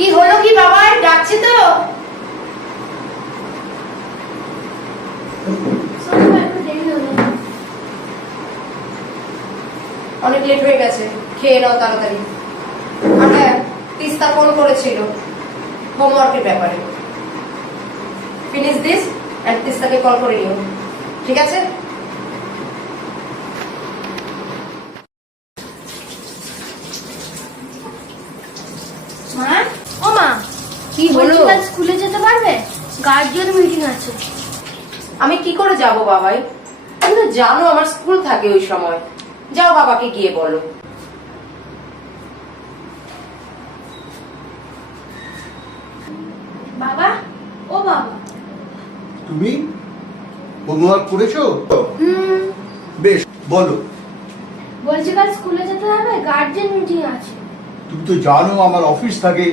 কি হলো কি বাবা, ডাকছে তো? অনেক লেট হয়ে গেছে, খেয়ে নাও তাড়াতাড়ি। আর হ্যাঁ, তিস্তা ফোন করেছিল হোমওয়ার্কের ব্যাপারে। ফিনিশ দিস এন্ড তিস্তাকে কল করে নিও, ঠিক আছে? মা, ও মা, কি হলো? কাল স্কুলে যেতে পারবে? গার্জিয়ান মিটিং আছে। আমি কি করে যাব বাবাই? তুমি তো জানো আমার স্কুল থাকে ওই সময়। যাও বাবাকে গিয়ে বলো। বাবা, ও বাবা। তুমি হোমওয়ার্ক করেছো? বেশ, বলো। বলছি কাল স্কুলে যেতে হবে, গার্জিয়ান মিটিং আছে। তুমি তো জানো আমার অফিস থাকে।